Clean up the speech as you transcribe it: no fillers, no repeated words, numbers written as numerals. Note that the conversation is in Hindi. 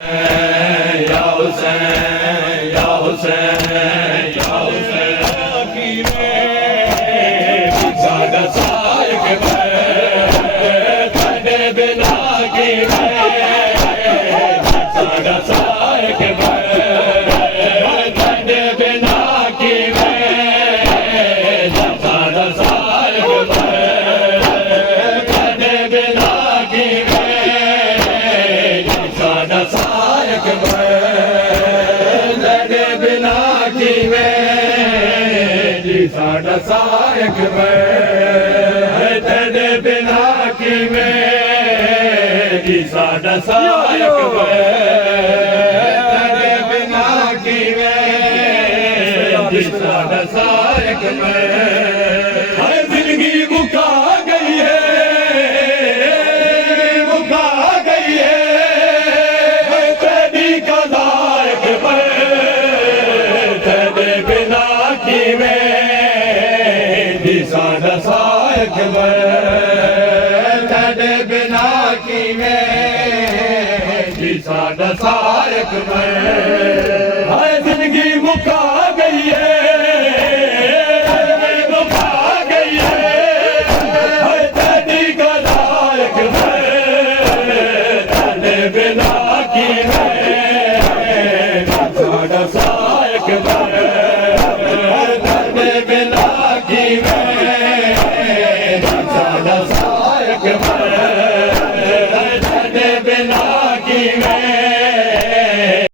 या हुसैन या हुसैन या हुसैन की में सादा सायक तेरे बिना की में सादा सायक तेरे बिना की में सादा सायक तेरे बिना की में सादा सायक तेरे बिना की में जी सादा सायक तेरे बिना की में जी सादा सायक तेरे बिना की में जी सादा सायक हर जिंदगी मुका गई है मुका गई है तेरी कदायक तेरे बिना की में जी सादा सायक तेरे बिना की में जी सादा सायक है जिंदगी मुका